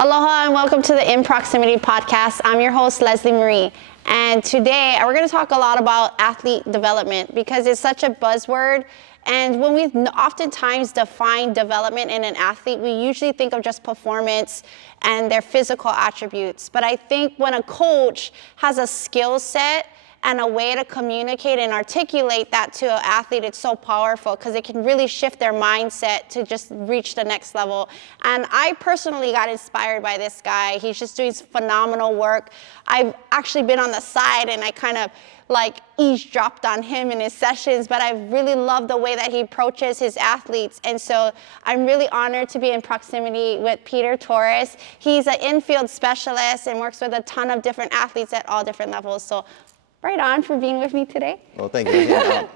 Aloha and welcome to the In Proximity podcast. I'm your host, Leslie Marie. And today we're going to talk a lot about athlete development because it's such a buzzword. And when we oftentimes define development in an athlete, we usually think of just performance and their physical attributes. But I think when a coach has a skill set and a way to communicate and articulate that to an athlete, it's so powerful because it can really shift their mindset to just reach the next level. And I personally got inspired by this guy. He's just doing phenomenal work. I've actually been on the side and I kind of like eavesdropped on him in his sessions, but I really love the way that he approaches his athletes. And so I'm really honored to be in proximity with Peter Torres. He's an infield specialist and works with a ton of different athletes at all different levels. So right on for being with me today. Well, thank you.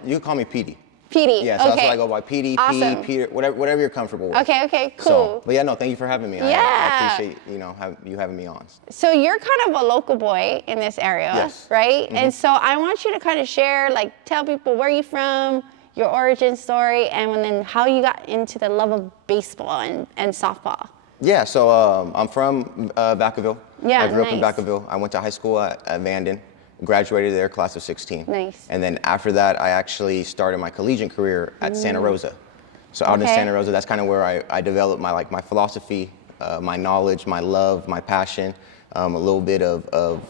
You can call me Petey. Petey, yeah, so okay. That's what I go by. Petey, awesome. P, Peter, whatever you're comfortable with. Okay, cool. So, but yeah, no, thank you for having me. Yeah. I appreciate, you having me on. So you're kind of a local boy in this area, yes. right? Mm-hmm. And so I want you to kind of share, tell people where you're from, your origin story, and then how you got into the love of baseball and softball. Yeah, so I'm from Vacaville. Yeah, I grew up nice. in Vacaville. I went to high school at Vanden. Graduated there, class of 16. Nice. And then after that, I actually started my collegiate career at Santa Rosa. So out in Santa Rosa, that's kind of where I developed my philosophy, my knowledge, my love, my passion, a little bit of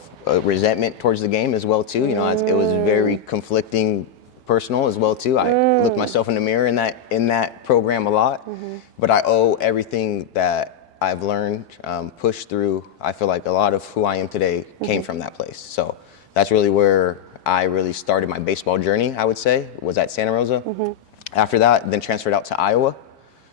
resentment towards the game as well too. It was very conflicting, personal as well too. I looked myself in the mirror in that program a lot, but I owe everything that I've learned, pushed through. I feel like a lot of who I am today came from that place. So that's really where I really started my baseball journey, I would say, was at Santa Rosa. After that, then transferred out to Iowa.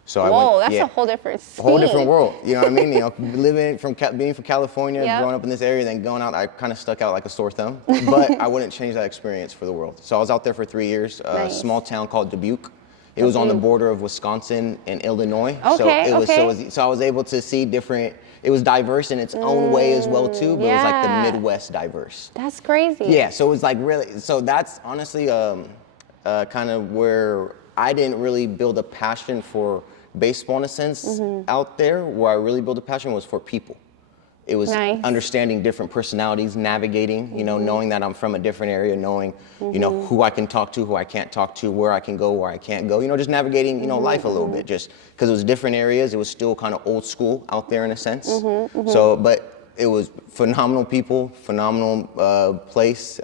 So That's a whole different scene. A whole different world, you know what I mean? being from California, growing up in this area, then going out, I kind of stuck out like a sore thumb. But I wouldn't change that experience for the world. So I was out there for 3 years, a small town called Dubuque. It was on the border of Wisconsin and Illinois. So I was able to see different. It was diverse in its own way as well too, but it was like the Midwest diverse. That's crazy. Yeah, so it was like really. So that's honestly kind of where I didn't really build a passion for baseball in a sense out there. Where I really built a passion was for people. It was understanding different personalities, navigating, knowing that I'm from a different area, knowing, who I can talk to, who I can't talk to, where I can go, where I can't go, just navigating, life a little bit, just because it was different areas. It was still kind of old school out there in a sense. So, but it was phenomenal people, phenomenal place.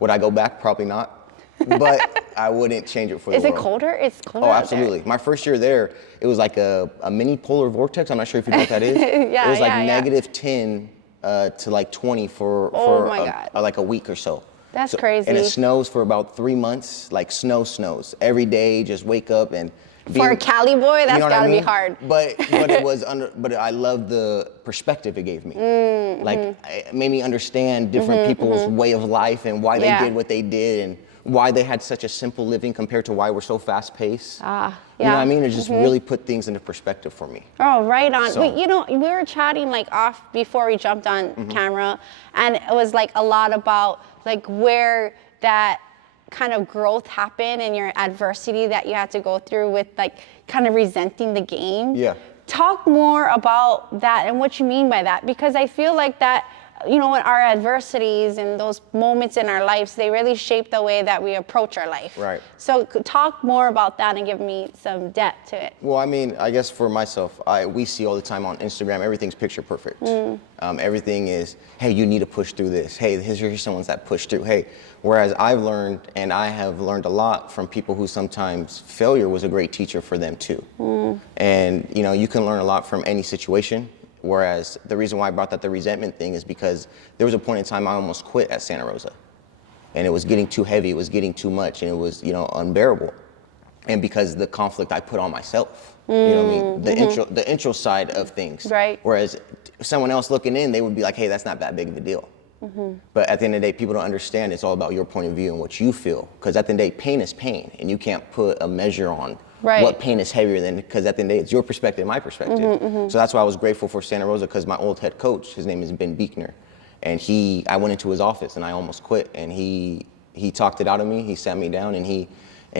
Would I go back? Probably not. But I wouldn't change it for the world. Is it colder? It's colder. Oh, absolutely. My first year there, it was like a mini polar vortex. I'm not sure if you know what that is. It was like negative 10 to like 20 for like a week or so. That's crazy. And it snows for about 3 months, like snows. Every day, just wake up and for a Cali boy, that's gotta be hard. But it was but I loved the perspective it gave me. It made me understand different people's way of life and why they did what they did and why they had such a simple living compared to why we're so fast paced. You know what I mean? It just really put things into perspective for me. Oh, right on. So, we were chatting off before we jumped on camera, and it was a lot about where that kind of growth happened and your adversity that you had to go through with kind of resenting the game. Yeah. Talk more about that and what you mean by that, because I feel like that, our adversities and those moments in our lives, they really shape the way that we approach our life. Right. So talk more about that and give me some depth to it. Well, I mean, I guess for myself, we see all the time on Instagram, everything's picture perfect. Everything is, hey, you need to push through this. Hey, here's someone that pushed through. Hey, whereas I've learned, and I have learned a lot from people who sometimes failure was a great teacher for them too. And, you can learn a lot from any situation. Whereas the reason why I brought that the resentment thing is because there was a point in time I almost quit at Santa Rosa. And it was getting too heavy, it was getting too much, and it was, unbearable. And because the conflict I put on myself, you know what I mean? The intro side of things. Right. Whereas someone else looking in, they would be like, hey, that's not that big of a deal. But at the end of the day, people don't understand it's all about your point of view and what you feel. Because at the end of the day, pain is pain, and you can't put a measure on what pain is heavier than, because at the end of the day, it's your perspective, my perspective. So that's why I was grateful for Santa Rosa, because my old head coach, his name is Ben Beekner, and I went into his office and I almost quit, and he talked it out of me. He sat me down and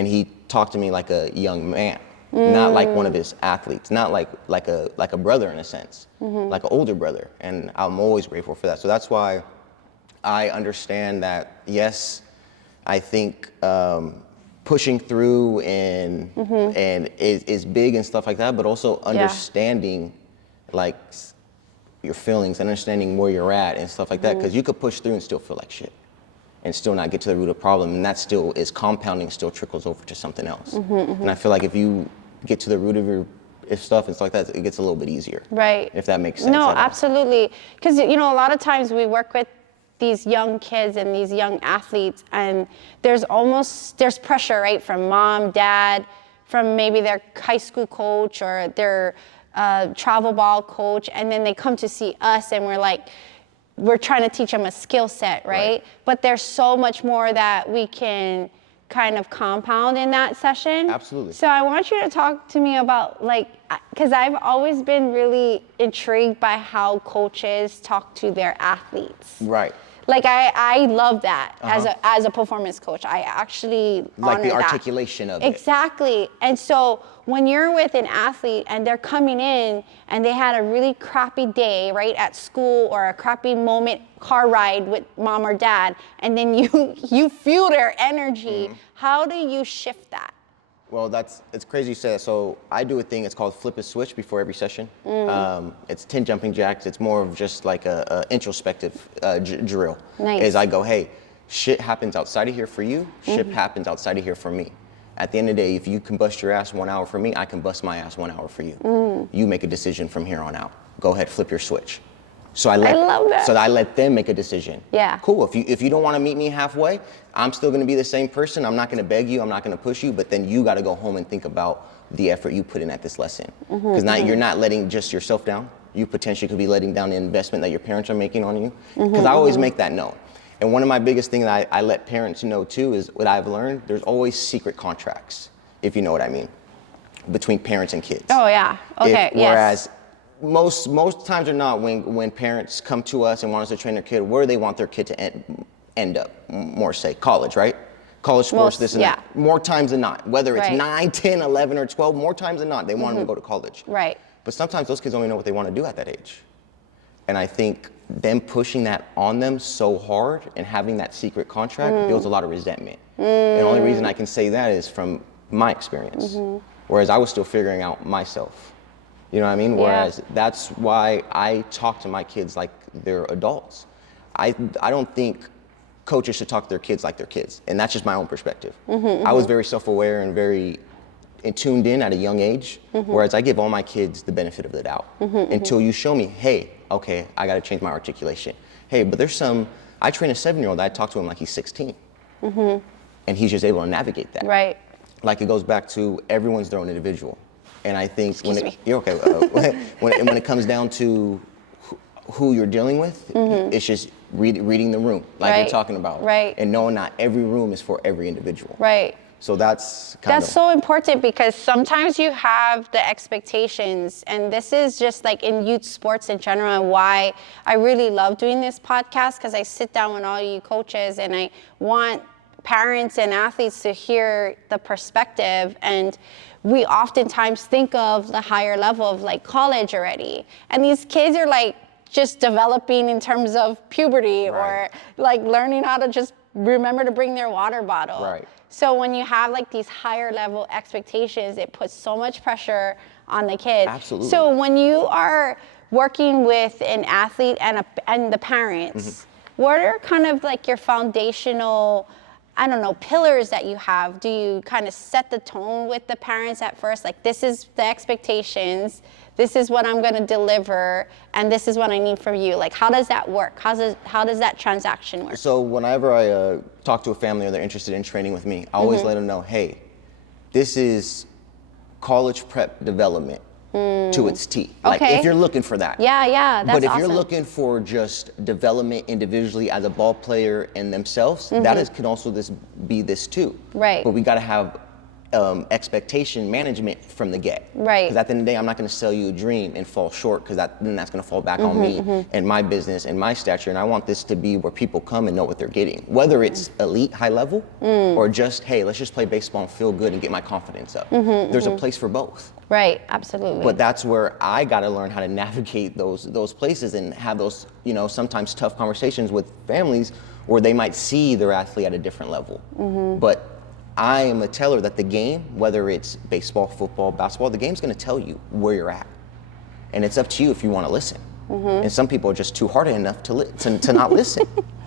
he talked to me like a young man. not like one of his athletes, not like a brother in a sense, like an older brother. And I'm always grateful for that. So that's why I understand that, yes, I think pushing through and is big and stuff like that, but also understanding like your feelings, understanding where you're at and stuff like that, because you could push through and still feel like shit and still not get to the root of the problem, and that still is compounding, still trickles over to something else. And I feel like if you get to the root of your stuff and stuff like that, it gets a little bit easier. Right. If that makes sense. No, absolutely. Because, you know, a lot of times we work with these young kids and these young athletes, and there's pressure, right, from mom, dad, from maybe their high school coach or their travel ball coach, and then they come to see us and we're trying to teach them a skill set, right? But there's so much more that we can kind of compound in that session. Absolutely. So I want you to talk to me about, like, because I've always been really intrigued by how coaches talk to their athletes. Right. Like I love that as a performance coach. I actually like honor the that. articulation of it. Exactly. And so when you're with an athlete and they're coming in and they had a really crappy day, right, at school, or a crappy moment, car ride with mom or dad, and then you feel their energy, how do you shift that? Well, it's crazy you say that. So I do a thing, it's called flip a switch before every session. It's 10 jumping jacks. It's more of just like a introspective drill. Nice. Is I go, hey, shit happens outside of here for you, shit happens outside of here for me. At the end of the day, if you can bust your ass 1 hour for me, I can bust my ass 1 hour for you. You make a decision from here on out. Go ahead, flip your switch. So I love that. So I let them make a decision. Yeah. Cool. If you don't want to meet me halfway, I'm still going to be the same person. I'm not going to beg you. I'm not going to push you. But then you got to go home and think about the effort you put in at this lesson. Because now you're not letting just yourself down. You potentially could be letting down the investment that your parents are making on you. Because I always make that known. And one of my biggest things that I let parents know too is what I've learned. There's always secret contracts, if you know what I mean, between parents and kids. Oh yeah. Okay. Whereas most times or not, when parents come to us and want us to train their kid, where do they want their kid to end up? More say college, right? College sports, this and that. More times than not, whether it's 9, 10, 11, or 12, more times than not, they want them to go to college. Right. But sometimes those kids only know what they want to do at that age. And I think them pushing that on them so hard and having that secret contract builds a lot of resentment. And the only reason I can say that is from my experience. Whereas I was still figuring out myself. You know what I mean? Whereas that's why I talk to my kids like they're adults. I don't think coaches should talk to their kids like they're kids. And that's just my own perspective. I was very self-aware and very tuned in at a young age. Whereas I give all my kids the benefit of the doubt. Until you show me, hey, okay, I got to change my articulation. Hey, but I train a 7-year-old, I talk to him like he's 16. And he's just able to navigate that. Right. Like it goes back to everyone's their own individual. And I think you're okay. When it comes down to who you're dealing with, it's just reading the room, like you're talking about, and knowing not every room is for every individual. Right. So that's so important, because sometimes you have the expectations, and this is just like in youth sports in general, and why I really love doing this podcast, because I sit down with all you coaches and I want parents and athletes to hear the perspective. And we oftentimes think of the higher level of like college already, and these kids are like just developing in terms of puberty, or like learning how to just remember to bring their water bottle. Right. So when you have like these higher level expectations, it puts so much pressure on the kid. Absolutely. So when you are working with an athlete and the parents, what are kind of like your foundational, I don't know, pillars that you have? Do you kind of set the tone with the parents at first? Like, this is the expectations, this is what I'm going to deliver, and this is what I need from you. Like, how does that work? How does that transaction work? So whenever I talk to a family or they're interested in training with me, I always let them know, hey, this is college prep development to its T. Like, if you're looking for that. Yeah, that's But if awesome. you're looking for just development individually as a ball player and themselves, can also be this too. Right. But we got to have expectation management from the get. Right. Because at the end of the day, I'm not going to sell you a dream and fall short, because then that's going to fall back on me and my business and my stature. And I want this to be where people come and know what they're getting, whether it's elite, high level, or just, hey, let's just play baseball and feel good and get my confidence up. There's a place for both. Right, absolutely. But that's where I got to learn how to navigate those places and have those, sometimes tough conversations with families where they might see their athlete at a different level. But I am a teller that the game, whether it's baseball, football, basketball, the game's going to tell you where you're at. And it's up to you if you want to listen. And some people are just too hard enough to not listen.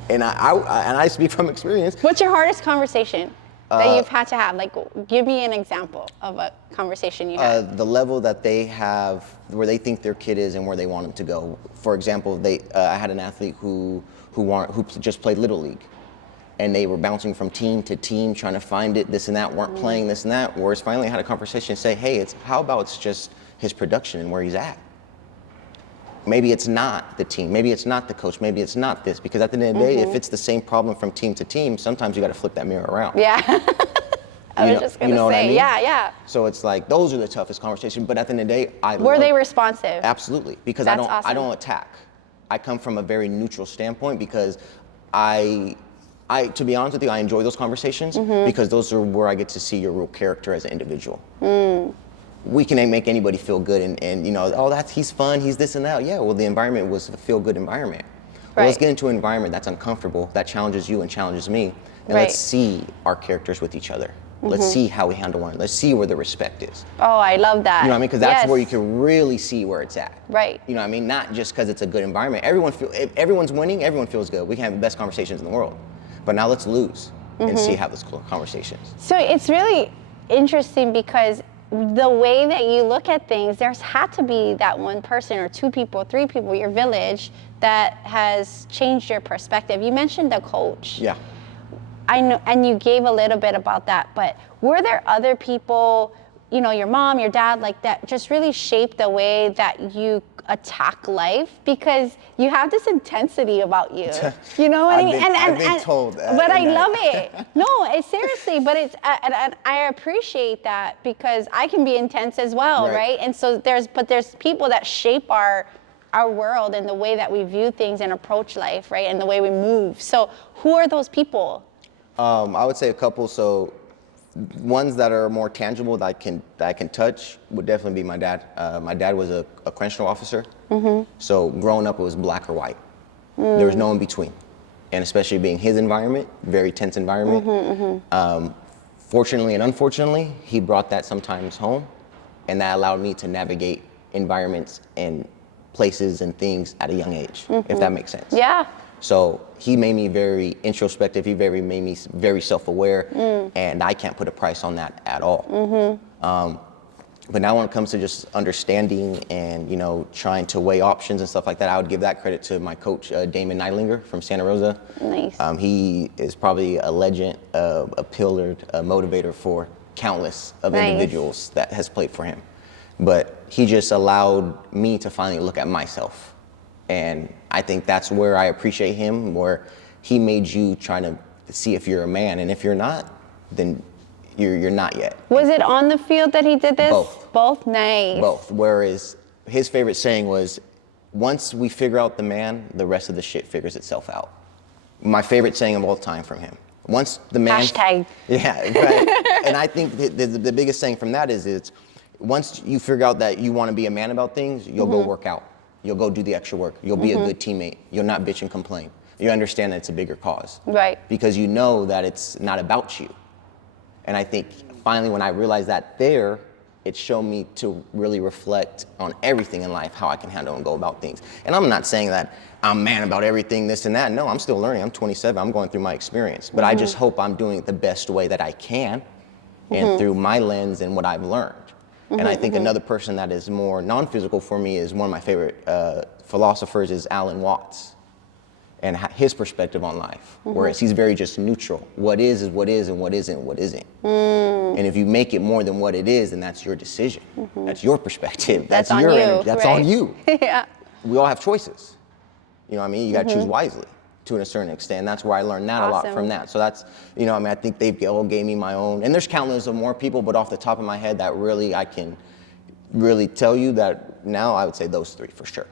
And I speak from experience. What's your hardest conversation that you've had to have? Like, give me an example of a conversation you had. The level that they have, where they think their kid is and where they want them to go. For example, I had an athlete who just played Little League. And they were bouncing from team to team, trying to find it, this and that, weren't playing this and that. Whereas finally I had a conversation and say, hey, how about it's just his production and where he's at? Maybe it's not the team, maybe it's not the coach, maybe it's not this. Because at the end of the day, if it's the same problem from team to team, sometimes you got to flip that mirror around. Yeah. I was just going to say, what I mean? Yeah. So it's like, those are the toughest conversations. But at the end of the day, Were they responsive? Absolutely, because That's I awesome. don't attack. I come from a very neutral standpoint, because to be honest with you, I enjoy those conversations because those are where I get to see your real character as an individual. We can make anybody feel good and he's fun, he's this and that. Yeah, well, the environment was a feel-good environment. Well, let's get into an environment that's uncomfortable, that challenges you and challenges me, and let's see our characters with each other. Let's see how we handle one. Let's see where the respect is. Oh, I love that. You know what I mean? Because that's where you can really see where it's at. Right. You know what I mean? Not just because it's a good environment. If everyone's winning, everyone feels good. We can have the best conversations in the world. But now let's lose and see how this conversations. So it's really interesting because the way that you look at things, there's had to be that one person or two people, three people, your village, that has changed your perspective. You mentioned the coach. Yeah. I know, and you gave a little bit about that, but were there other people, your mom, your dad, like that just really shaped the way that you attack life? Because you have this intensity about you. You know what I mean? I've been told that. But I love it. No, it's seriously, but it's, and I appreciate that because I can be intense as well, right? And so there's people that shape our world and the way that we view things and approach life, right? And the way we move. So who are those people? I would say a couple. So ones that are more tangible that I can touch would definitely be my dad. My dad was a correctional officer. So growing up, it was black or white. There was no in between. And especially being his environment, very tense environment. Fortunately and unfortunately, he brought that sometimes home, and that allowed me to navigate environments and places and things at a young age, if that makes sense. Yeah. So he made me very introspective. He made me very self-aware, and I can't put a price on that at all. But now when it comes to just understanding and trying to weigh options and stuff like that, I would give that credit to my coach, Damon Neidlinger from Santa Rosa. Nice. He is probably a legend, a pillar, a motivator for countless of individuals that has played for him. But he just allowed me to finally look at myself. And I think that's where I appreciate him, where he made you trying to see if you're a man. And if you're not, then you're not yet. Was it on the field that he did this? Both. Both? Nice. Both. Whereas his favorite saying was, once we figure out the man, the rest of the shit figures itself out. My favorite saying of all time from him. Once the man... Hashtag. Yeah, right. And I think the biggest saying from that is it's, once you figure out that you want to be a man about things, you'll go work out. You'll go do the extra work. You'll be a good teammate. You'll not bitch and complain. You understand that it's a bigger cause. Right. Because you know that it's not about you. And I think finally when I realized that it showed me to really reflect on everything in life, how I can handle and go about things. And I'm not saying that I'm man about everything, this and that. No, I'm still learning. I'm 27. I'm going through my experience. But I just hope I'm doing it the best way that I can and through my lens and what I've learned. And I think another person that is more non-physical for me is one of my favorite philosophers is Alan Watts and his perspective on life. Whereas he's very just neutral. What is what is and what isn't what isn't. And if you make it more than what it is, then that's your decision. That's your perspective. That's on your you, energy. That's right? on you. Yeah. We all have choices. You know what I mean? You got to choose wisely to a certain extent. That's where I learned that a lot Awesome. from that. So that's, you know, I mean, I think they all gave me my own, and there's countless of more people, but off the top of my head that really I can really tell you that now I would say those three for sure.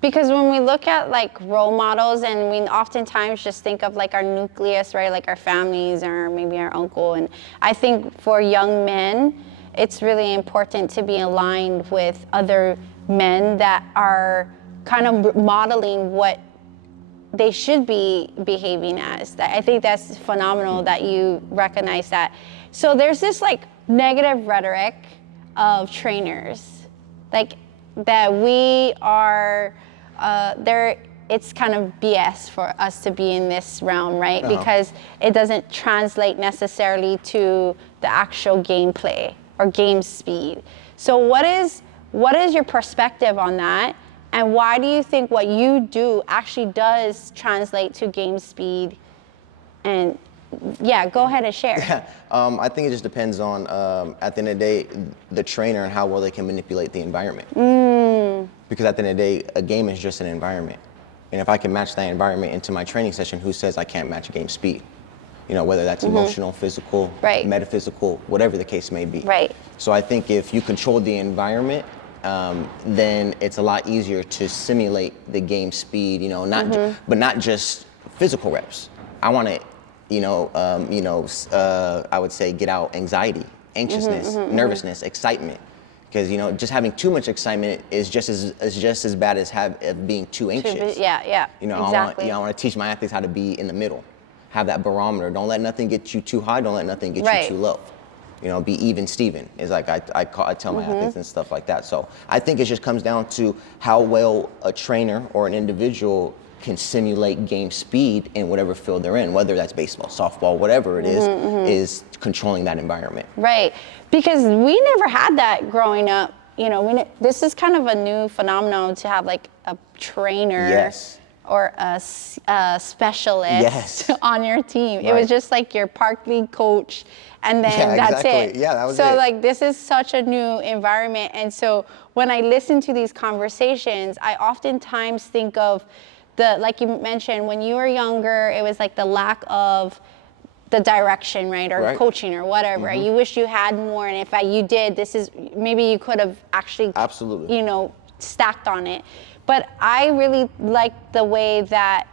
Because when we look at like role models, and we oftentimes just think of like our nucleus, right? Like our families or maybe our uncle. And I think for young men, it's really important to be aligned with other men that are kind of modeling what they should be behaving as. I think that's phenomenal that you recognize that. So there's this like negative rhetoric of trainers, like that we are, it's kind of BS for us to be in this realm, right? Because it doesn't translate necessarily to the actual gameplay or game speed. So what is your perspective on that? And why do you think what you do actually does translate to game speed? And yeah, go ahead and share. I think it just depends on, at the end of the day, the trainer and how well they can manipulate the environment. Because at the end of the day, a game is just an environment. And if I can match that environment into my training session, who says I can't match game speed? You know, whether that's emotional, physical, metaphysical, whatever the case may be. Right. So I think if you control the environment, then it's a lot easier to simulate the game speed, you know, but not just physical reps. I want to, I would say get out anxiety, anxiousness, nervousness, excitement. Because, you know, just having too much excitement is just as bad as being too anxious. Yeah, You know, exactly. I want to teach my athletes how to be in the middle, have that barometer. Don't let nothing get you too high. Don't let nothing get you too low. You know, be even Steven is like I tell my athletes and stuff like that. So I think it just comes down to how well a trainer or an individual can simulate game speed in whatever field they're in, whether that's baseball, softball, whatever it is controlling that environment. Right, because we never had that growing up. You know, this is kind of a new phenomenon to have like a trainer or a specialist on your team. It was just like your park league coach, and then that's it. Yeah, that was so it. Like this is such a new environment, and so when I listen to these conversations, I oftentimes think of like you mentioned, when you were younger, it was like the lack of the direction, right? Or coaching or whatever. You wish you had more, and if you did, maybe you could have actually, you know, stacked on it. But I really like the way that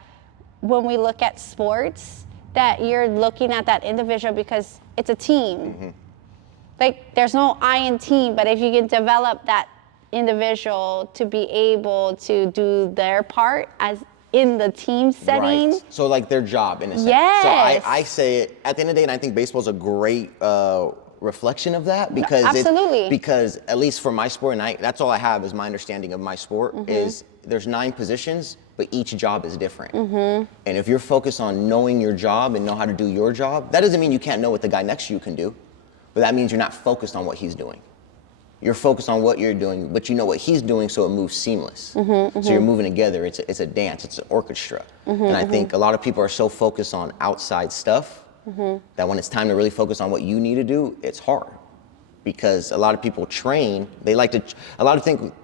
when we look at sports, that you're looking at that individual because it's a team. Like there's no I in team, but if you can develop that individual to be able to do their part as in the team setting. Right. So like their job in a sense. Yes. So I say it at the end of the day, and I think baseball's a great reflection of that because because at least for my sport, and that's all I have is my understanding of my sport is there's 9 positions, but each job is different. And if you're focused on knowing your job and know how to do your job, that doesn't mean you can't know what the guy next to you can do, but that means you're not focused on what he's doing. You're focused on what you're doing, but you know what he's doing, so it moves seamless. So you're moving together. It's a dance. It's an orchestra. And I think a lot of people are so focused on outside stuff that when it's time to really focus on what you need to do, it's hard. Because a lot of people train.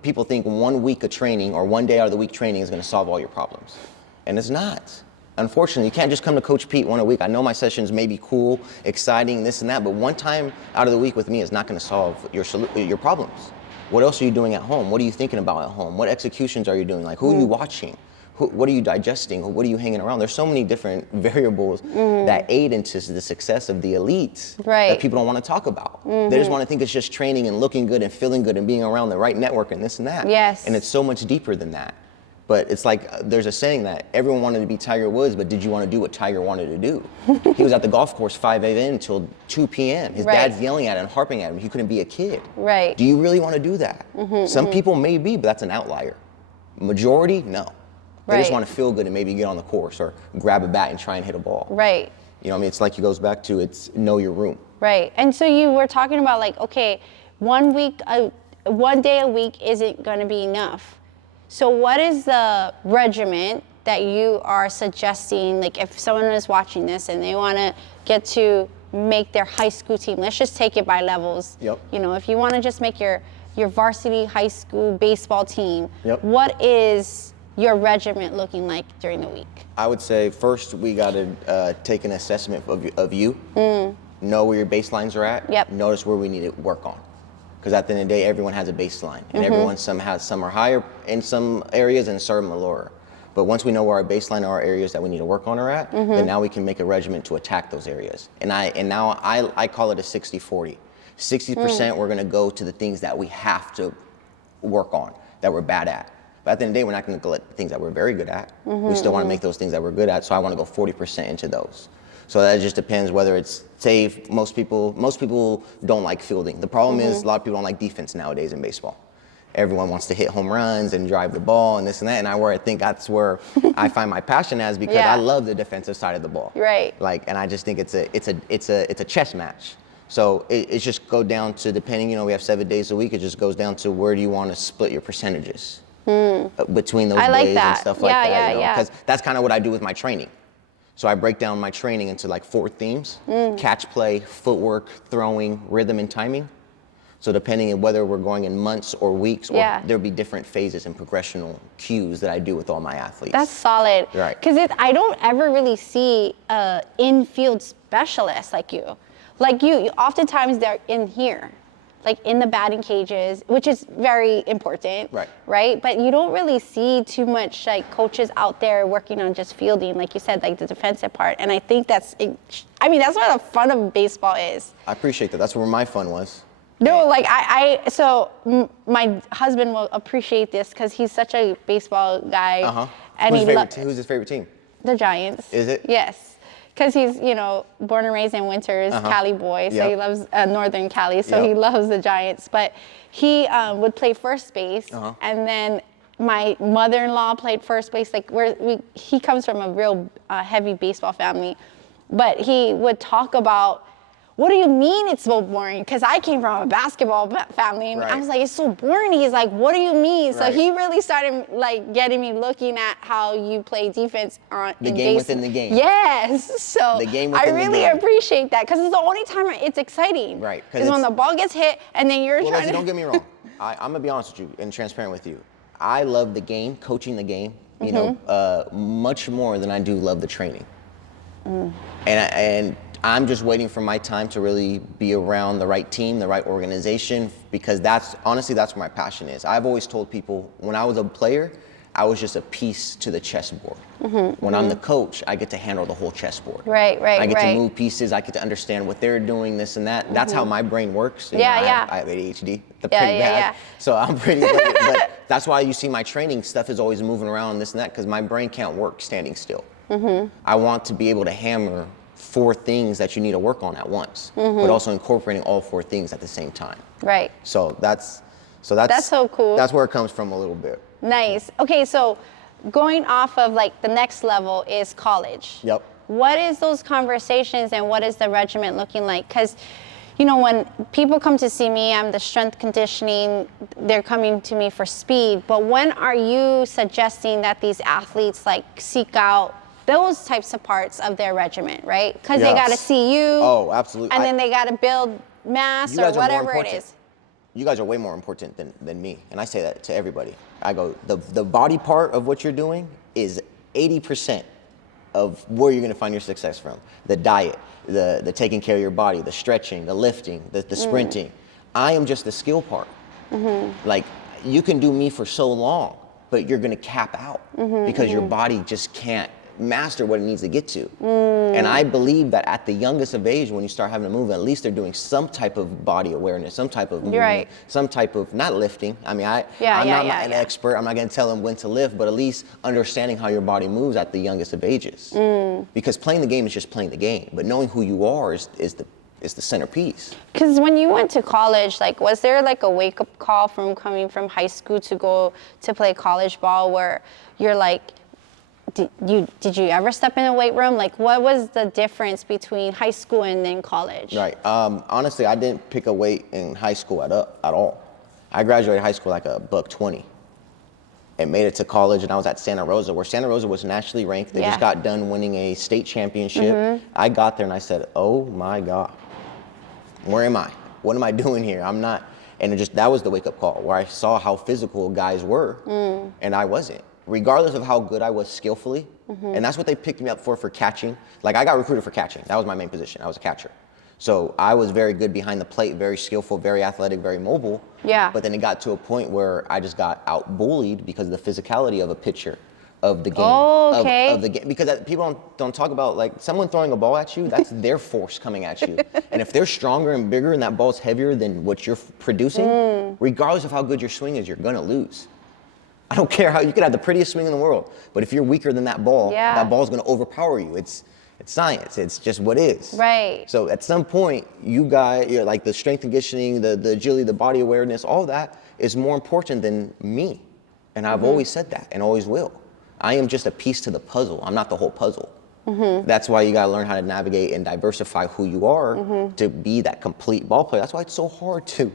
People think 1 week of training or 1 day out of the week training is going to solve all your problems, and it's not. Unfortunately, you can't just come to Coach Pete 1 a week. I know my sessions may be cool, exciting, this and that, but 1 time out of the week with me is not going to solve your problems. What else are you doing at home? What are you thinking about at home? What executions are you doing? Like, who are you watching? What are you digesting? What are you hanging around? There's so many different variables that aid into the success of the elites that people don't want to talk about. They just want to think it's just training and looking good and feeling good and being around the right network and this and that. Yes. And it's so much deeper than that. But it's like there's a saying that everyone wanted to be Tiger Woods, but did you want to do what Tiger wanted to do? He was at the golf course 5 a.m. until 2 p.m. His dad's yelling at him and harping at him. He couldn't be a kid. Right. Do you really want to do that? Some people may be, but that's an outlier. Majority, no. They just want to feel good and maybe get on the course or grab a bat and try and hit a ball. Right. You know what I mean? It's like it goes back to know your room. Right. And so you were talking about like, okay, 1 day a week isn't going to be enough. So what is the regimen that you are suggesting? Like if someone is watching this and they want to get to make their high school team, let's just take it by levels. Yep. You know, if you want to just make your varsity high school baseball team, Yep. what is your regimen looking like during the week? I would say first we got to take an assessment of you, know where your baselines are at, Yep. notice where we need to work on. Because at the end of the day, everyone has a baseline, and everyone some are higher in some areas and some are lower. But once we know where our baseline or our areas that we need to work on are at, then now we can make a regimen to attack those areas. And now I call it a 60-40. 60% we're gonna go to the things that we have to work on, that we're bad at. But at the end of the day, we're not gonna go at the things that we're very good at. We still wanna make those things that we're good at, so I wanna go 40% into those. So that just depends whether it's safe. Most people don't like fielding. The problem is a lot of people don't like defense nowadays in baseball. Everyone wants to hit home runs and drive the ball and this and that. And I think that's where I find my passion as, because I love the defensive side of the ball. Right. Like, and I just think it's a chess match. So it just go down to, depending, we have 7 days a week. It just goes down to where do you want to split your percentages between those days and stuff like that. Because that's kind of what I do with my training. So I break down my training into like 4 themes: catch play, footwork, throwing, rhythm, and timing. So depending on whether we're going in months or weeks, or there'll be different phases and progressional cues that I do with all my athletes. That's solid. Right. Because I don't ever really see infield specialists like you. Like you, oftentimes they're in here, like in the batting cages, which is very important. Right. Right? But you don't really see too much like coaches out there working on just fielding, like you said, like the defensive part. And I think that's what the fun of baseball is. I appreciate that. That's where my fun was. No, like my husband will appreciate this because he's such a baseball guy. And Who's his favorite team? The Giants. Is it? Yes. Because he's, born and raised in Winters, Cali boy, so he loves Northern Cali, so he loves the Giants. But he would play first base, and then my mother-in-law played first base. Like he comes from a real heavy baseball family, but he would talk about, what do you mean it's so boring? Because I came from a basketball family, and I was like, it's so boring. He's like, what do you mean? So he really started like getting me looking at how you play defense the game within the game. Yes. So the game I within really the game. appreciate that, because it's the only time it's exciting. Right. Because when the ball gets hit and then you're trying to. Don't get me wrong. I'm gonna be honest with you and transparent with you. I love the game, coaching the game, much more than I do love the training. And I'm just waiting for my time to really be around the right team, the right organization, because that's where my passion is. I've always told people, when I was a player, I was just a piece to the chessboard. When I'm the coach, I get to handle the whole chessboard. Right. I get to move pieces. I get to understand what they're doing, this and that. That's how my brain works. I have ADHD, pretty bad. So I'm pretty good. But that's why you see my training stuff is always moving around, this and that, because my brain can't work standing still. I want to be able to hammer 4 things that you need to work on at once, but also incorporating all 4 things at the same time. Right. So that's so cool. That's where it comes from a little bit. Nice. Okay, so going off of like the next level is college. Yep. What is those conversations and what is the regiment looking like? Because, when people come to see me, I'm the strength conditioning, they're coming to me for speed. But when are you suggesting that these athletes like seek out those types of parts of their regiment, right? Because they got to see you. Oh, absolutely. And then they got to build mass or whatever it is. You guys are way more important than me. And I say that to everybody. I go, the body part of what you're doing is 80% of where you're going to find your success from. The diet, the taking care of your body, the stretching, the lifting, the sprinting. I am just the skill part. Like, you can do me for so long, but you're going to cap out because your body just can't master what it needs to get to. And I believe that at the youngest of age, when you start having to move, at least they're doing some type of body awareness, some type of movement, some type of, not lifting. I mean, I'm not an expert. I'm not going to tell them when to lift, but at least understanding how your body moves at the youngest of ages. Because playing the game is just playing the game, but knowing who you are is the centerpiece. Because when you went to college, like, was there like a wake-up call from coming from high school to go to play college ball where you're like, did you ever step in a weight room? Like, what was the difference between high school and then college? Right. Honestly, I didn't pick a weight in high school at all. I graduated high school like a $120 and made it to college, and I was at Santa Rosa, where Santa Rosa was nationally ranked. They just got done winning a state championship. I got there and I said, oh my God, where am I? What am I doing here? I'm not. And that was the wake-up call, where I saw how physical guys were, and I wasn't. regardless of how good I was skillfully, and that's what they picked me up for catching. Like I got recruited for catching. That was my main position. I was a catcher. So I was very good behind the plate, very skillful, very athletic, very mobile. Yeah. But then it got to a point where I just got out-bullied because of the physicality of a pitcher, of the game. Oh, okay. Of the game. Because people don't talk about, like, someone throwing a ball at you, that's their force coming at you. And if they're stronger and bigger and that ball's heavier than what you're producing, regardless of how good your swing is, you're going to lose. I don't care how, you could have the prettiest swing in the world, but if you're weaker than that ball's going to overpower you. It's science. It's just what is. Right. So at some point, you're like the strength and conditioning, the agility, the body awareness, all that is more important than me. And I've always said that and always will. I am just a piece to the puzzle. I'm not the whole puzzle. That's why you got to learn how to navigate and diversify who you are to be that complete ball player. That's why it's so hard to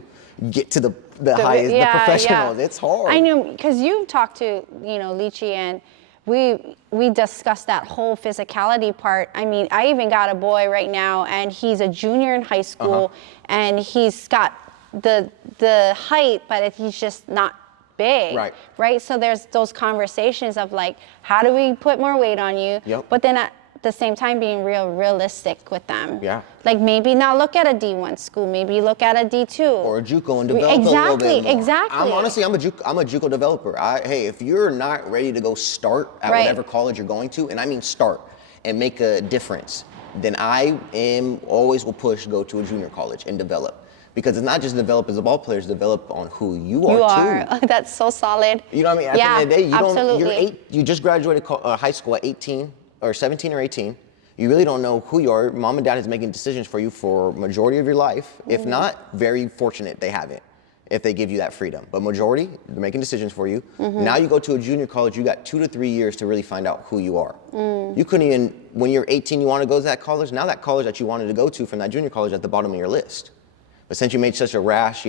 get to the highest, the professionals. It's hard. I know, because you've talked to, Lychee, and we discussed that whole physicality part. I mean, I even got a boy right now, and he's a junior in high school, and he's got the height, but he's just not big. Right. So there's those conversations of like, how do we put more weight on you? But then at the same time being realistic with them. Like maybe not look at a D1 school, maybe look at a D2. Or a JUCO and develop a little bit more. Exactly. I'm a JUCO developer. Hey, if you're not ready to go start at whatever college you're going to, and I mean start, and make a difference, then I always will push go to a junior college and develop. Because it's not just develop as a ball player, it's develop on who you are too. That's so solid. You know what I mean? At the end of the day, absolutely. You just graduated high school at 18 or 17 or 18. You really don't know who you are. Mom and dad is making decisions for you for majority of your life. If not, very fortunate they have it, if they give you that freedom. But majority, they're making decisions for you. Now you go to a junior college, you got 2 to 3 years to really find out who you are. You couldn't even, when you're 18, you want to go to that college. Now that college that you wanted to go to from that junior college at the bottom of your list. But since you made such a rash,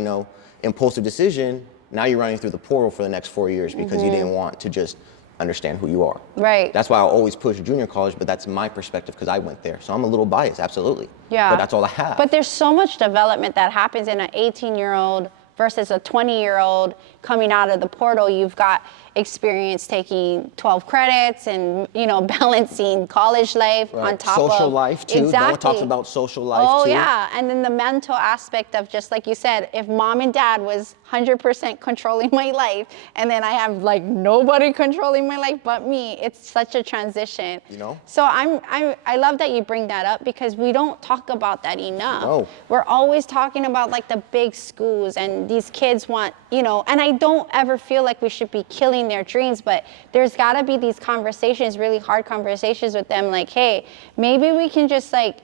impulsive decision, now you're running through the portal for the next 4 years because you didn't want to just understand who you are. Right. That's why I always push junior college, but that's my perspective because I went there. So I'm a little biased, absolutely. Yeah. But that's all I have. But there's so much development that happens in an 18-year-old versus a 20-year-old coming out of the portal. You've got experience taking 12 credits and, balancing college life on top of social life too. Exactly. No one talks about social life too. Oh too. yeah, and then the mental aspect of, just like you said, if mom and dad was 100% controlling my life, and then I have like nobody controlling my life but me, it's such a transition. So I love that you bring that up, because we don't talk about that enough. No. We're always talking about like the big schools, and these kids want, and I don't ever feel like we should be killing their dreams, but there's got to be these conversations, really hard conversations with them, like, hey, maybe we can just like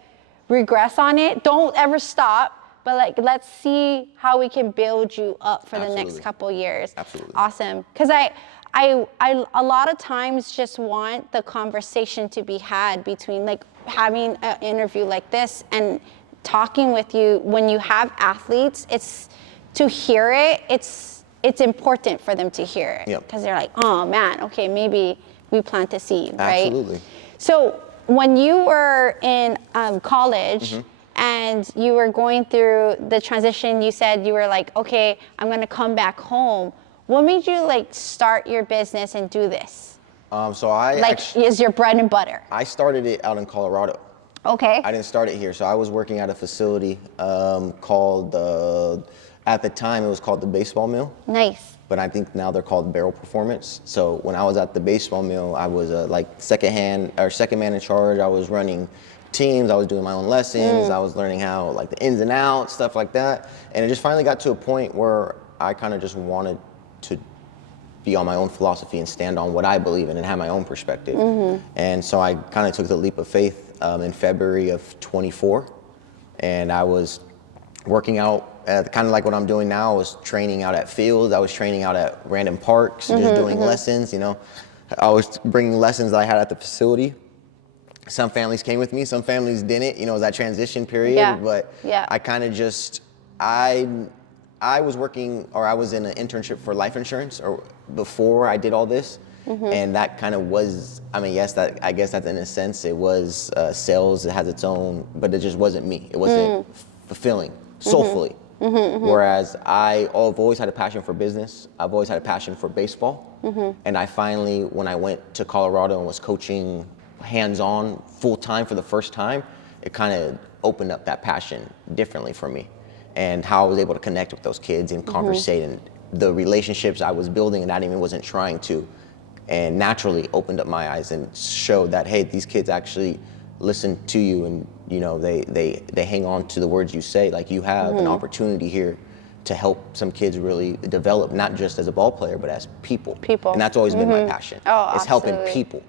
regress on it. Don't ever stop, but like, let's see how we can build you up for the next couple years. Absolutely. Awesome. Because I a lot of times just want the conversation to be had between, like, having an interview like this and talking with you when you have athletes. It's to hear it. It's important for them to hear it, because they're like, oh man, okay, maybe we plant a seed, right? Absolutely. So when you were in college and you were going through the transition, you said you were like, okay, I'm gonna come back home. What made you like start your business and do this? Is your bread and butter? I started it out in Colorado. Okay. I didn't start it here. So I was working at a facility called, at the time it was called the Baseball Mill. Nice. But I think now they're called Barrel Performance. So when I was at the Baseball Mill, I was second man in charge. I was running teams. I was doing my own lessons. I was learning how, like, the ins and outs, stuff like that. And it just finally got to a point where I kind of just wanted to be on my own philosophy and stand on what I believe in and have my own perspective. And so I kind of took the leap of faith in February of 24. And I was working out kind of like what I'm doing now. I was training out at fields. I was training out at random parks, just doing lessons, I was bringing lessons that I had at the facility. Some families came with me, some families didn't. It was that transition period. But I kind of just, I was working, or I was in an internship for life insurance before I did all this. And that kind of was, I guess that's in a sense, it was sales. It has its own, but it just wasn't me. It wasn't fulfilling soulfully. Whereas I've always had a passion for business. I've always had a passion for baseball. And I finally, when I went to Colorado and was coaching hands-on full-time for the first time, it kind of opened up that passion differently for me, and how I was able to connect with those kids and conversate, and the relationships I was building and I even wasn't trying to, and naturally opened up my eyes and showed that, hey, these kids actually listen to you, and you know, they hang on to the words you say. Like, you have an opportunity here to help some kids really develop, not just as a ball player, but as people. And that's always been my passion. Oh, is helping absolutely. people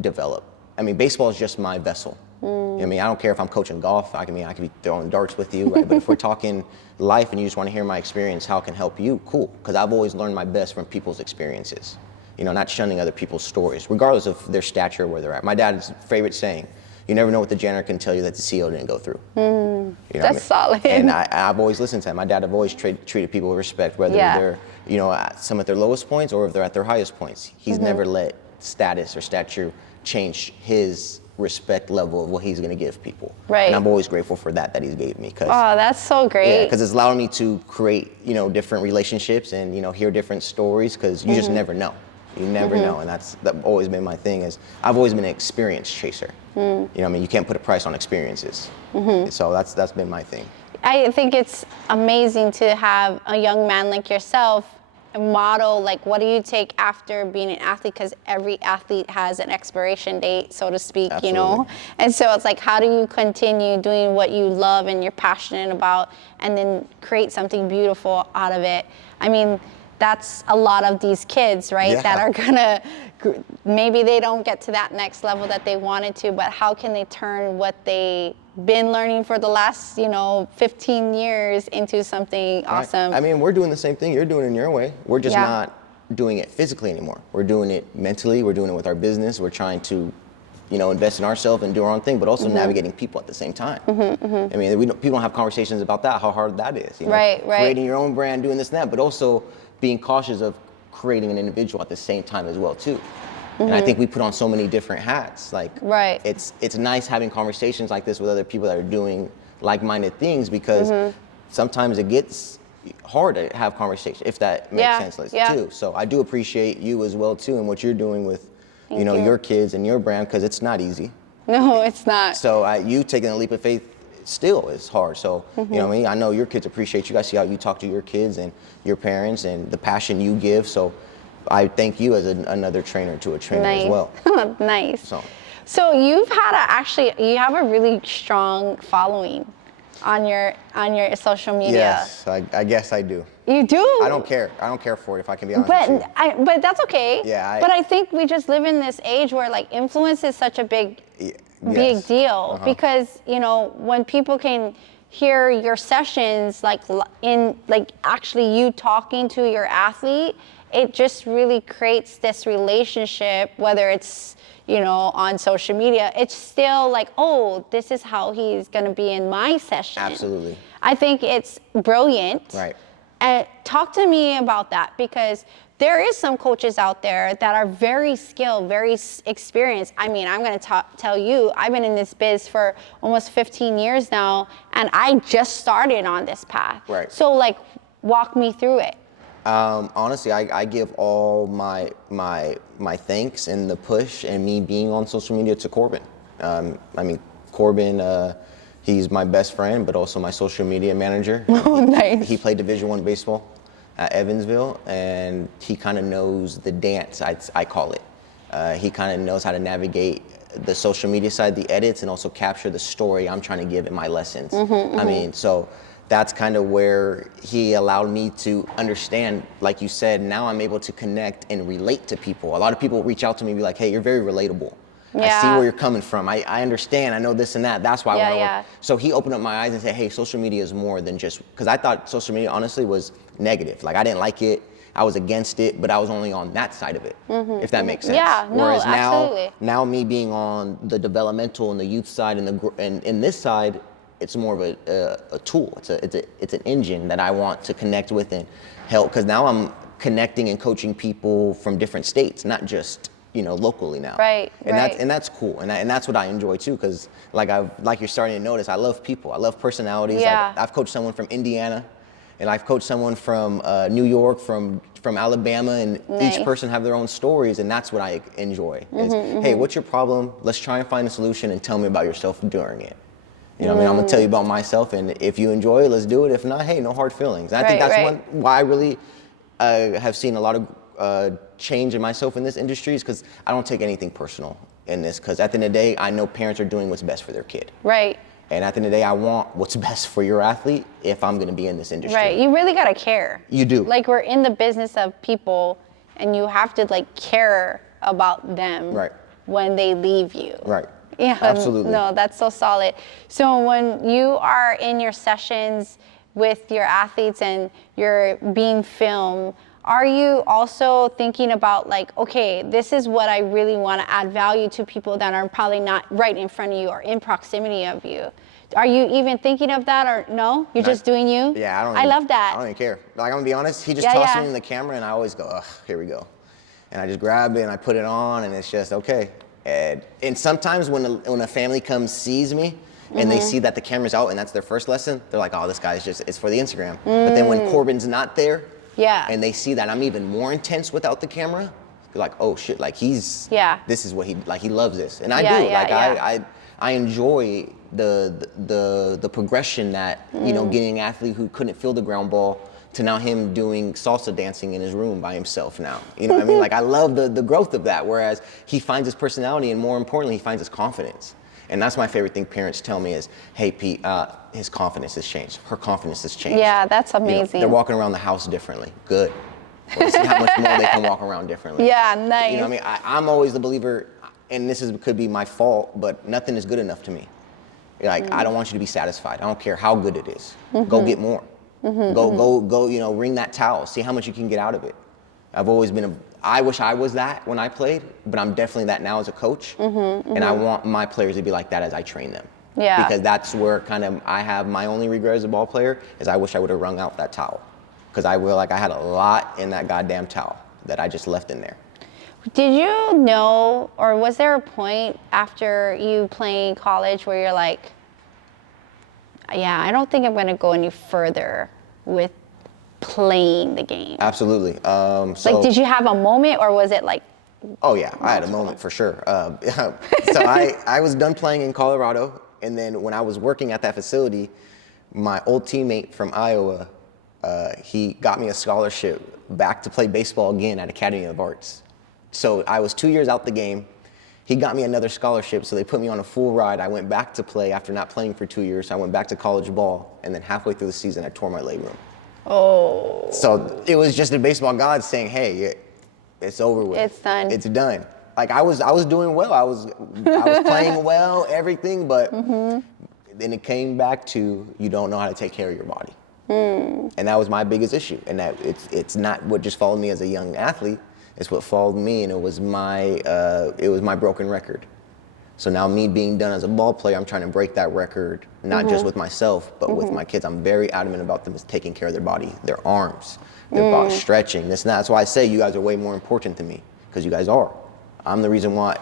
develop. I mean, baseball is just my vessel. You know what I mean, I don't care if I'm coaching golf. I can be throwing darts with you, right? But if we're talking life and you just want to hear my experience, how it can help you, cool. Because I've always learned my best from people's experiences. You know, not shunning other people's stories, regardless of their stature or where they're at. My dad's favorite saying, you never know what the janitor can tell you that the CEO didn't go through. You know That's solid. And I've always listened to him. My dad have always treated people with respect, whether they're, you know, at some at their lowest points or if they're at their highest points. He's never let status or stature change his respect level of what he's going to give people. Right. And I'm always grateful for that he's gave me. Oh, that's so great. Yeah, because it's allowed me to create, you know, different relationships and, you know, hear different stories, because you just never know. You never know, and that's always been my thing. Is I've always been an experience chaser. You know what I mean? You can't put a price on experiences. So that's been my thing. I think it's amazing to have a young man like yourself model, like, what do you take after being an athlete? Because every athlete has an expiration date, so to speak. Absolutely. You know? And so it's like, how do you continue doing what you love and you're passionate about, and then create something beautiful out of it? I mean, that's a lot of these kids, right? That are gonna, maybe they don't get to that next level that they wanted to, but how can they turn what they been learning for the last, you know, 15 years into something awesome? I mean, we're doing the same thing. You're doing it in your way. We're just not doing it physically anymore. We're doing it mentally. We're doing it with our business. We're trying to, you know, invest in ourselves and do our own thing, but also navigating people at the same time. I mean, people don't have conversations about that, how hard that is. You know? Right. Creating your own brand, doing this and that, but also being cautious of creating an individual at the same time as well, too. And I think we put on so many different hats. Like, it's nice having conversations like this with other people that are doing like-minded things, because sometimes it gets hard to have conversations, if that makes sense, Liz, too. So I do appreciate you as well, too, and what you're doing with, you know, your kids and your brand, because it's not easy. No, it's not. So you taking a leap of faith still is hard. So, you know what I mean? I know your kids appreciate you. I see how you talk to your kids and your parents and the passion you give. So I thank you as another trainer to a trainer as well. Nice. So you've had you have a really strong following on your social media. Yes, I guess I do. You do? I don't care. I don't care for it, if I can be honest with you. But that's okay. Yeah. But I think we just live in this age where, like, influence is such a big deal, because, you know, when people can hear your sessions, like actually you talking to your athlete, it just really creates this relationship, whether it's, you know, on social media. It's still like, oh, this is how he's going to be in my session. Absolutely. I think it's brilliant. Right. And talk to me about that, because there is some coaches out there that are very skilled, very experienced. I mean, I'm going to tell you, I've been in this biz for almost 15 years now, and I just started on this path. Right. So, like, walk me through it. Honestly, I give all my thanks and the push and me being on social media to Corbin. I mean, Corbin, he's my best friend, but also my social media manager. Oh, nice. He played Division I baseball at Evansville, and he kind of knows the dance, I call it. He kind of knows how to navigate the social media side, the edits, and also capture the story I'm trying to give in my lessons. I mean, so that's kind of where he allowed me to understand, like you said, now I'm able to connect and relate to people. A lot of people reach out to me and be like, hey, you're very relatable. I see where you're coming from. I understand. I know this and that. That's why I want to work. So he opened up my eyes and said, hey, social media is more than just, because I thought social media honestly was negative. Like, I didn't like it. I was against it, but I was only on that side of it, if that makes sense. Yeah, no, Whereas absolutely. now me being on the developmental and the youth side and in this side, it's more of a tool. It's an engine that I want to connect with and help, because now I'm connecting and coaching people from different states, not just, you know, locally now. Right. That's cool, and that's what I enjoy too, because like you're starting to notice, I love people. I love personalities. Yeah. I've coached someone from Indiana And I've coached someone from New York, from Alabama, and Nice. each person have their own stories, and that's what I enjoy. Is, hey, what's your problem? Let's try and find a solution and tell me about yourself during it. You know what I mean? I'm gonna tell you about myself, and if you enjoy it, let's do it. If not, hey, no hard feelings. And I think that's why I really have seen a lot of change in myself in this industry, is because I don't take anything personal in this, because at the end of the day, I know parents are doing what's best for their kid. Right. And at the end of the day, I want what's best for your athlete if I'm going to be in this industry. Right. You really got to care. You do. Like, we're in the business of people, and you have to, like, care about them Right. when they leave you. Right. Yeah. Absolutely. No, that's so solid. So when you are in your sessions with your athletes and you're being filmed, are you also thinking about, like, okay, this is what I really want to add value to people that are probably not right in front of you or in proximity of you? Are you even thinking of that, or no? You're just doing you? Yeah, I love that. I don't even care. Like, I'm gonna be honest, he just tosses me in the camera, and I always go, ugh, here we go. And I just grab it and I put it on, and it's just okay. And sometimes when a family comes, sees me, and they see that the camera's out and that's their first lesson, they're like, oh, this guy's it's for the Instagram. But then when Corbin's not there, and they see that I'm even more intense without the camera, they're like, oh shit, like this is what he loves this. And I do. I enjoy the progression that, you know, getting an athlete who couldn't feel the ground ball to now him doing salsa dancing in his room by himself now. You know what I mean? Like, I love the growth of that, whereas he finds his personality, and more importantly, he finds his confidence. And that's my favorite thing parents tell me is, hey, Pete, his confidence has changed. Her confidence has changed. Yeah, that's amazing. You know, they're walking around the house differently. Good. Let's see how much more they can walk around differently. Yeah, nice. You know what I mean? I'm always the believer, and could be my fault, but nothing is good enough to me. Like, I don't want you to be satisfied. I don't care how good it is. Go get more. Go, you know, ring that towel. See how much you can get out of it. I've always been I wish I was that when I played, but I'm definitely that now as a coach. And I want my players to be like that as I train them. Yeah. Because that's where kind of I have my only regret as a ball player is I wish I would have wrung out that towel. Because I feel like I had a lot in that goddamn towel that I just left in there. Did you know, or was there a point after you playing college where you're like, yeah, I don't think I'm going to go any further with playing the game? Absolutely. Like, did you have a moment, or was it like? Oh yeah, I had a moment for sure. So I was done playing in Colorado, and then when I was working at that facility, my old teammate from Iowa, he got me a scholarship back to play baseball again at Academy of Arts. So I was 2 years out the game. He got me another scholarship, so they put me on a full ride. I went back to play after not playing for 2 years. So I went back to college ball, and then halfway through the season, I tore my labrum. Oh. So it was just the baseball gods saying, hey, it's over with. It's done. It's done. Like, I was doing well. I was playing well, everything, but then it came back to, you don't know how to take care of your body. And that was my biggest issue. And that it's not what just followed me as a young athlete. It's what followed me, and it was my broken record. So now, me being done as a ball player, I'm trying to break that record, not just with myself, but with my kids. I'm very adamant about them taking care of their body, their arms, their body, stretching, this and that. That's why I say you guys are way more important to me, because you guys are. I'm the reason not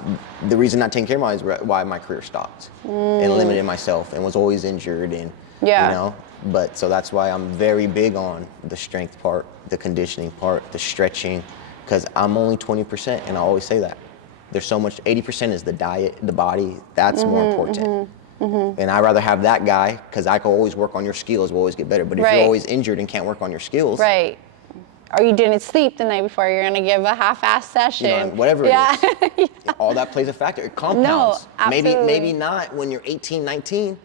taking care of my body is why my career stopped and limited myself and was always injured, and you know. But so that's why I'm very big on the strength part, the conditioning part, the stretching, because I'm only 20%, and I always say that. There's so much, 80% is the diet, the body, that's more important. And I'd rather have that guy, because I can always work on your skills, we'll always get better. But if you're always injured and can't work on your skills. Right. Or you didn't sleep the night before, you're going to give a half-assed session. You know, whatever it is. All that plays a factor. It compounds. No, absolutely. Maybe not when you're 18, 19.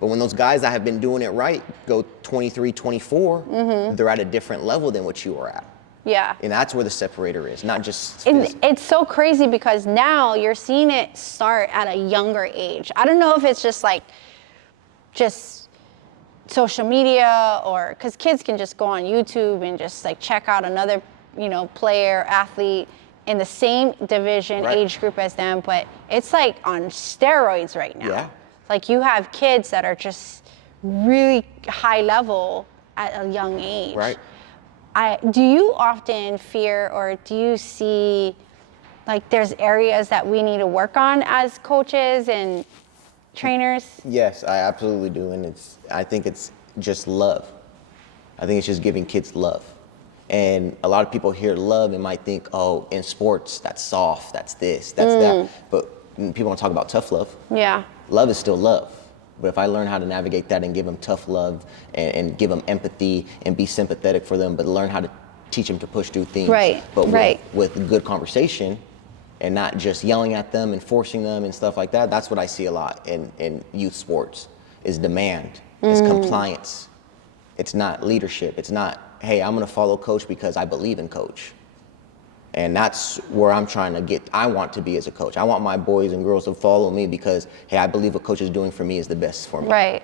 But when those guys that have been doing it right go 23, 24, they're at a different level than what you are at. Yeah. And that's where the separator is, not just It's so crazy, because now you're seeing it start at a younger age. I don't know if it's just social media, or because kids can just go on YouTube and just like check out another, you know, player, athlete in the same division, age group as them, but it's like on steroids right now. Yeah. Like, you have kids that are just really high level at a young age. Right. Do you often fear, or do you see like there's areas that we need to work on as coaches and trainers? Yes, I absolutely do, and I think it's just love. I think it's just giving kids love. And a lot of people hear love and might think, oh, in sports, that's soft, that's this, that's that. But people don't talk about tough love. Yeah. Love is still love. But if I learn how to navigate that and give them tough love and give them empathy and be sympathetic for them, but learn how to teach them to push through things. Right, But right. with good conversation and not just yelling at them and forcing them and stuff like that, that's what I see a lot in youth sports, is demand, is compliance. It's not leadership. It's not, hey, I'm gonna follow coach because I believe in coach. And that's where I'm trying to get, I want to be as a coach. I want my boys and girls to follow me because, hey, I believe what coach is doing for me is the best for me. Right.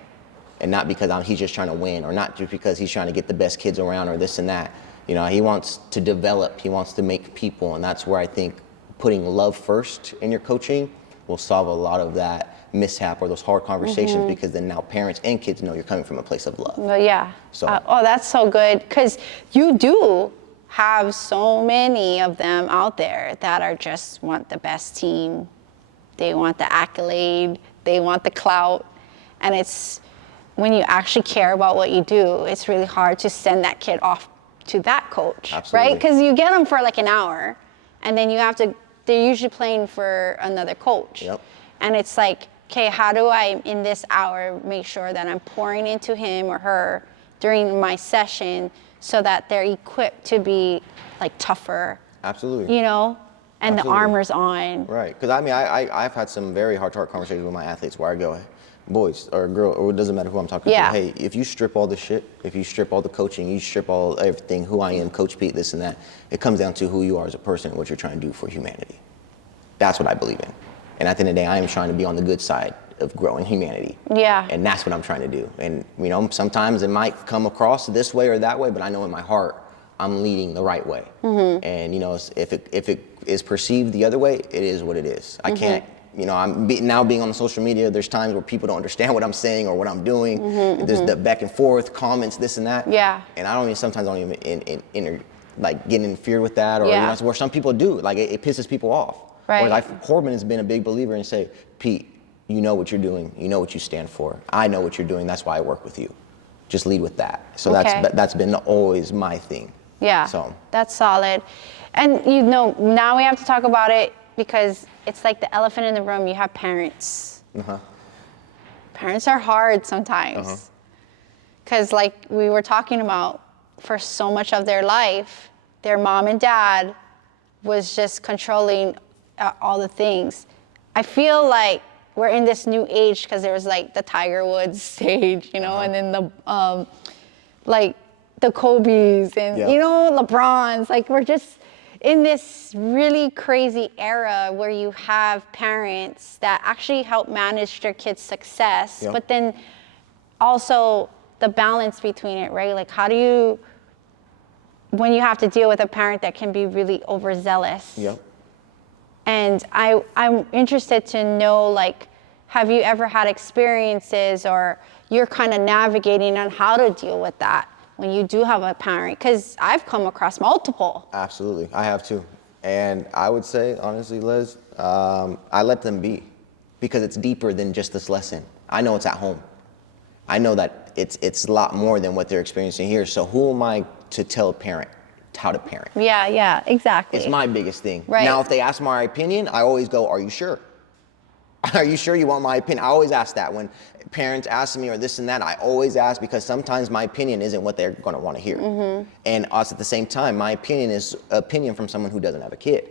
And not because he's just trying to win, or not just because he's trying to get the best kids around or this and that. You know, he wants to develop, he wants to make people, and that's where I think putting love first in your coaching will solve a lot of that mishap or those hard conversations, because then now parents and kids know you're coming from a place of love. Well, yeah. So- Oh, that's so good, because you do have so many of them out there that are just want the best team. They want the accolade, they want the clout, and it's when you actually care about what you do, it's really hard to send that kid off to that coach. Absolutely. Right? Because you get them for like an hour, and then you have to, they're usually playing for another coach. Yep. And it's like, okay, how do I, in this hour, make sure that I'm pouring into him or her during my session so that they're equipped to be like tougher, Absolutely. you know, and Absolutely. the armor's on. Right, because I mean, I've had some very heart-to-heart conversations with my athletes where I go, boys or girl, or it doesn't matter who I'm talking Yeah. to, hey, if you strip all the shit, if you strip all the coaching, you strip all everything, who I am, Coach Pete, this and that, it comes down to who you are as a person and what you're trying to do for humanity. That's what I believe in. And at the end of the day, I am trying to be on the good side of growing humanity. Yeah. And that's what I'm trying to do. And, you know, sometimes it might come across this way or that way, but I know in my heart, I'm leading the right way. And, you know, if it is perceived the other way, it is what it is. I can't, you know, now being on the social media, there's times where people don't understand what I'm saying or what I'm doing. There's the back and forth, comments, this and that. Yeah. And I don't even, sometimes I don't even like get interfered with that, or Yeah. you know, where some people do, like it pisses people off. Right. Or like Corbin has been a big believer and say, Pete, you know what you're doing, you know what you stand for. I know what you're doing, that's why I work with you. Just lead with that. So Okay. that's been always my thing. Yeah, So that's solid. And you know, now we have to talk about it because it's like the elephant in the room. You have parents. Parents are hard sometimes. Because like we were talking about, for so much of their life, their mom and dad was just controlling all the things. I feel like we're in this new age because there was like the Tiger Woods stage, you know, and then the like the Kobe's and Yeah. you know, LeBron's. Like we're just in this really crazy era where you have parents that actually help manage their kids' success, Yep. but then also the balance between it, right? Like how do you, when you have to deal with a parent that can be really overzealous. Yep. And I'm interested to know, like, have you ever had experiences or you're kind of navigating on how to deal with that when you do have a parent? Because I've come across multiple. Absolutely, I have too. And I would say, honestly, Liz, I let them be, because it's deeper than just this lesson. I know it's at home. I know that it's a lot more than what they're experiencing here. So who am I to tell a parent how to parent? Yeah, exactly. It's my biggest thing. Right. Now, if they ask my opinion, I always go, are you sure? Are you sure you want my opinion? I always ask that when parents ask me or this and that. I always ask, because sometimes my opinion isn't what they're going to want to hear. And us at the same time, my opinion is opinion from someone who doesn't have a kid.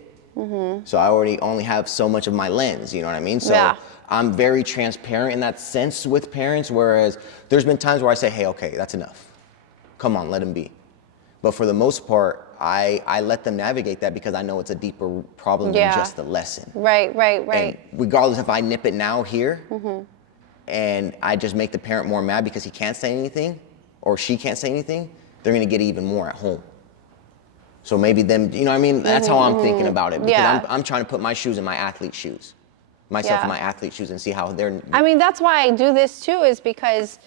So I already only have so much of my lens, you know what I mean? So Yeah. I'm very transparent in that sense with parents, whereas there's been times where I say, hey, okay, that's enough. Come on, let him be. But for the most part, I let them navigate that because I know it's a deeper problem Yeah. than just the lesson. Right. And regardless if I nip it now here and I just make the parent more mad because he can't say anything or she can't say anything, they're gonna get even more at home. So maybe them, you know what I mean? That's how I'm thinking about it, because Yeah. I'm trying to put my shoes in my athlete's shoes, myself Yeah. in my athlete's shoes, and see how they're. I mean, that's why I do this too, is because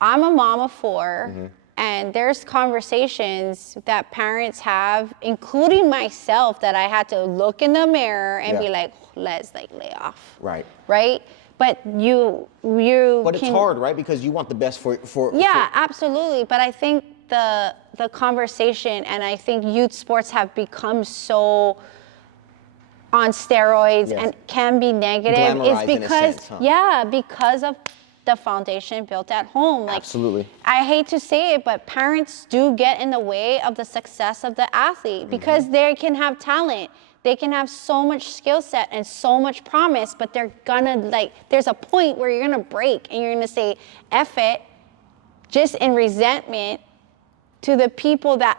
I'm a mom of 4, and there's conversations that parents have, including myself, that I had to look in the mirror and be Yeah. like, let's like lay off. Right. Right? But you But it's can, hard, right? Because you want the best for Yeah, absolutely. But I think the conversation, and I think youth sports have become so on steroids and can be negative is Glamorized because in a sense, huh? because of the foundation built at home. Like, Absolutely. I hate to say it, but parents do get in the way of the success of the athlete because they can have talent. They can have so much skill set and so much promise, but they're gonna, like, there's a point where you're gonna break and you're gonna say, F it, just in resentment to the people that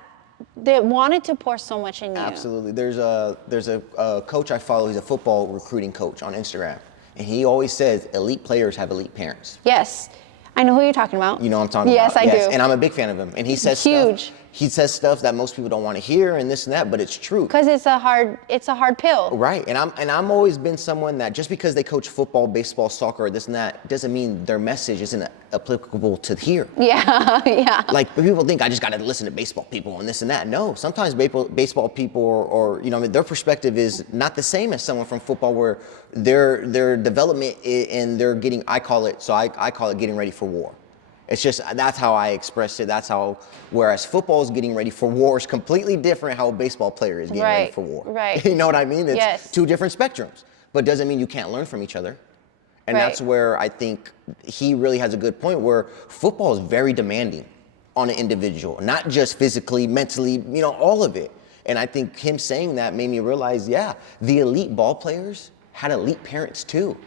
wanted to pour so much in you. Absolutely. There's a coach I follow. He's a football recruiting coach on Instagram, and he always says elite players have elite parents. Yes, I know who you're talking about. You know what I'm talking yes, about? I do. And I'm a big fan of him. And he says Huge. He says stuff that most people don't want to hear and this and that, but it's true. Because it's a hard pill. Right. And I'm always been someone that just because they coach football, baseball, soccer, or this and that, doesn't mean their message isn't applicable to here. Yeah, yeah. Like, people think I just got to listen to baseball people and this and that. No, sometimes baseball people or you know, I mean, their perspective is not the same as someone from football, where their development and they're getting, I call it getting ready for war. It's just, that's how I express it. That's how, whereas football is getting ready for war is completely different how a baseball player is getting ready for war. Right. You know what I mean? It's two different spectrums, but doesn't mean you can't learn from each other. And that's where I think he really has a good point, where football is very demanding on an individual, not just physically, mentally, you know, all of it. And I think him saying that made me realize, yeah, the elite ball players had elite parents too.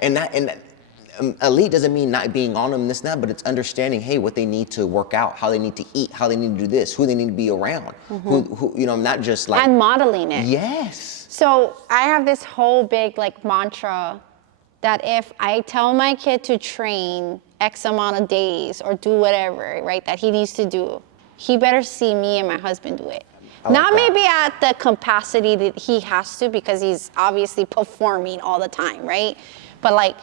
And elite doesn't mean not being on them, this and that, but it's understanding, hey, what they need to work out, how they need to eat, how they need to do this, who they need to be around, who you know, not just like. And modeling it. Yes. So I have this whole big like mantra that if I tell my kid to train X amount of days or do whatever, right, that he needs to do, he better see me and my husband do it. Not maybe at the capacity that he has to, because he's obviously performing all the time, right? But like,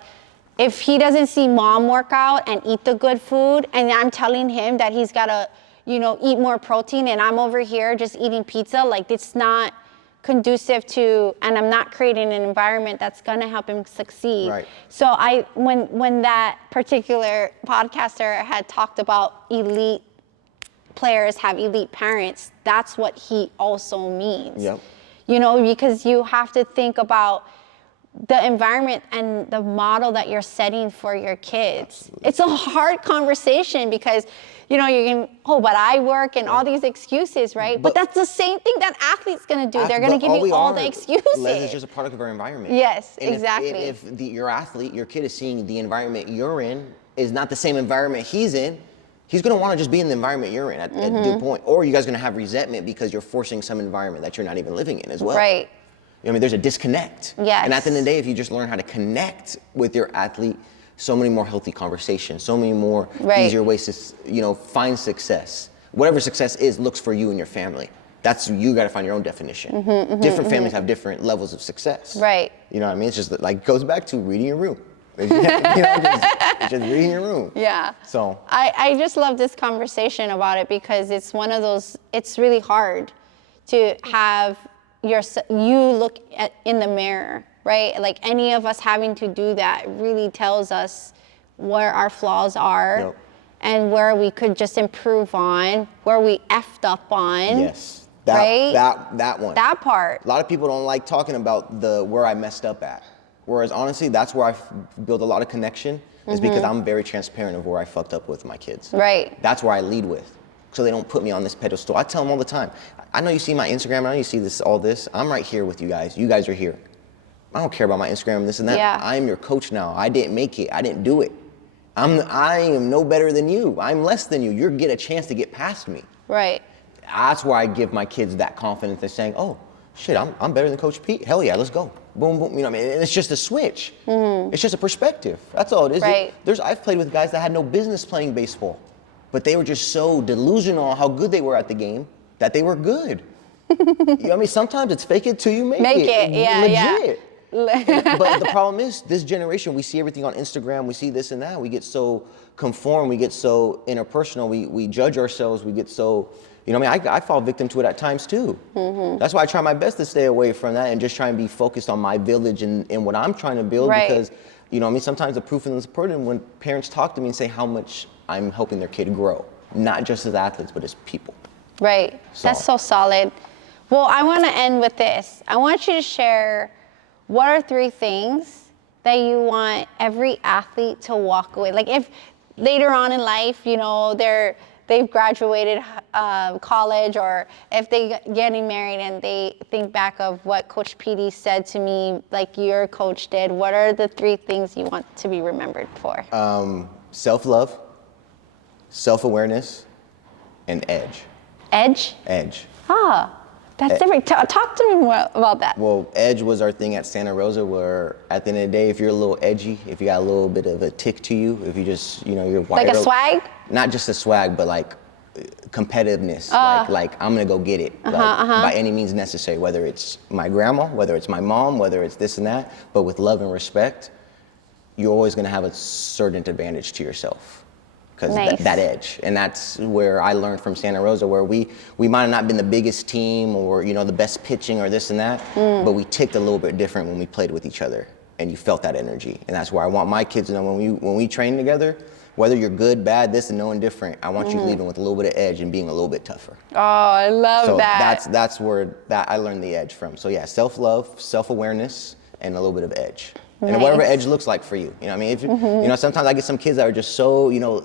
if he doesn't see mom work out and eat the good food, and I'm telling him that he's gotta, you know, eat more protein, and I'm over here just eating pizza, like, it's not conducive to, and I'm not creating an environment that's gonna help him succeed. Right. So when that particular podcaster had talked about elite players have elite parents, that's what he also means. Yep. You know, because you have to think about the environment and the model that you're setting for your kids. Absolutely. It's a hard conversation because, you know, you can, but I work and all these excuses, right? But that's the same thing that athlete's gonna do. They're gonna give you all the excuses. Les is just a product of our environment. Yes, and exactly. If your athlete, your kid is seeing the environment you're in is not the same environment he's in, he's gonna wanna just be in the environment you're in at due point. Or you guys are gonna have resentment because you're forcing some environment that you're not even living in as well. Right. I mean, there's a disconnect. Yes. And at the end of the day, if you just learn how to connect with your athlete, so many more healthy conversations, so many more easier ways to, you know, find success. Whatever success is, looks for you and your family. That's, you got to find your own definition. Different families have different levels of success. Right. You know what I mean? It's just like, goes back to reading your room. You know, just reading your room. Yeah. So I just love this conversation about it because it's one of those, it's really hard to have you look in the mirror, right? Like any of us having to do that really tells us where our flaws are and where we could just improve on, where we effed up on. Yes. Right? That one. That part. A lot of people don't like talking about where I messed up at. Whereas honestly, that's where I build a lot of connection, is because I'm very transparent of where I fucked up with my kids. Right. That's where I lead with. So they don't put me on this pedestal. I tell them all the time, I know you see my Instagram, I know you see all this. I'm right here with you guys. You guys are here. I don't care about my Instagram and this and that. Yeah. I am your coach now. I didn't make it. I didn't do it. I am no better than you. I'm less than you. You get a chance to get past me. Right. That's where I give my kids that confidence. They're saying, oh, shit, I'm better than Coach Pete. Hell yeah, let's go. Boom, boom. You know what I mean? And it's just a switch. It's just a perspective. That's all it is. Right. I've played with guys that had no business playing baseball, but they were just so delusional on how good they were at the game that they were good. You know what I mean? Sometimes it's fake it till you make it. Yeah, legit. But the problem is, this generation, we see everything on Instagram, we see this and that, we get so conformed, we get so interpersonal, we judge ourselves, we get so, you know what I mean? I fall victim to it at times too. That's why I try my best to stay away from that and just try and be focused on my village and what I'm trying to build. Because, you know what I mean, sometimes the proof is in the pudding when parents talk to me and say how much I'm helping their kid grow. not just as athletes, but as people. Right. That's so solid. Well, I want to end with this. I want you to share what are 3 things that you want every athlete to walk away. Like if later on in life, you know, they've graduated college, or if they getting married and they think back of what Coach PD said to me, like your coach did, what are the 3 things you want to be remembered for? Self-love, self-awareness, and edge. Edge? Edge. Ah, that's different. Talk to me more about that. Well, edge was our thing at Santa Rosa, where at the end of the day, if you're a little edgy, if you got a little bit of a tick to you, if you just, you know, you're wired Like a up, swag? not just a swag, but like competitiveness, like I'm gonna go get it, by any means necessary, whether it's my grandma, whether it's my mom, whether it's this and that, but with love and respect, you're always gonna have a certain advantage to yourself. Because that edge, and that's where I learned from Santa Rosa, where we might have not been the biggest team or, you know, the best pitching or this and that, but we ticked a little bit different when we played with each other, and you felt that energy. And that's where I want my kids to know, when we train together, whether you're good, bad, this and no indifferent, I want you leaving with a little bit of edge and being a little bit tougher. Oh, I love that. So that's where I learned the edge from. So yeah, self-love, self-awareness, and a little bit of edge. Nice. And whatever edge looks like for you. You know what I mean? If you know, sometimes I get some kids that are just so, you know,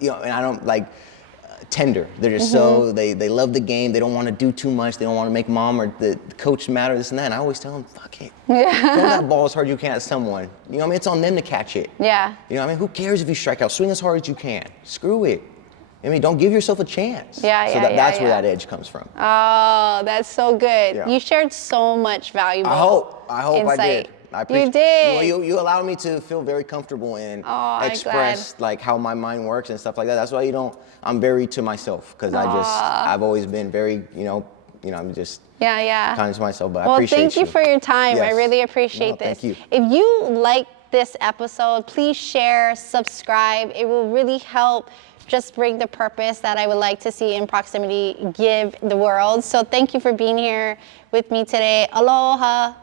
and I don't like tender. They're just so, they love the game. They don't want to do too much. They don't want to make mom or the coach mad or this and that. And I always tell them, fuck it. Throw that ball as hard as you can at someone. You know what I mean? It's on them to catch it. Yeah. You know what I mean? Who cares if you strike out? Swing as hard as you can. Screw it. I mean, don't give yourself a chance. So that's where that edge comes from. Oh, that's so good. Yeah. You shared so much valuable I hope insight. I did. I appreciate you did. You allowed me to feel very comfortable and express like how my mind works and stuff like that. That's why I'm very to myself, because I've always been very, I'm just kind to myself, but I appreciate you. Well, thank you for your time. Yes. I really appreciate this. Thank you. If you like this episode, please share, subscribe. It will really help just bring the purpose that I would like to see In Proximity give the world. So thank you for being here with me today. Aloha.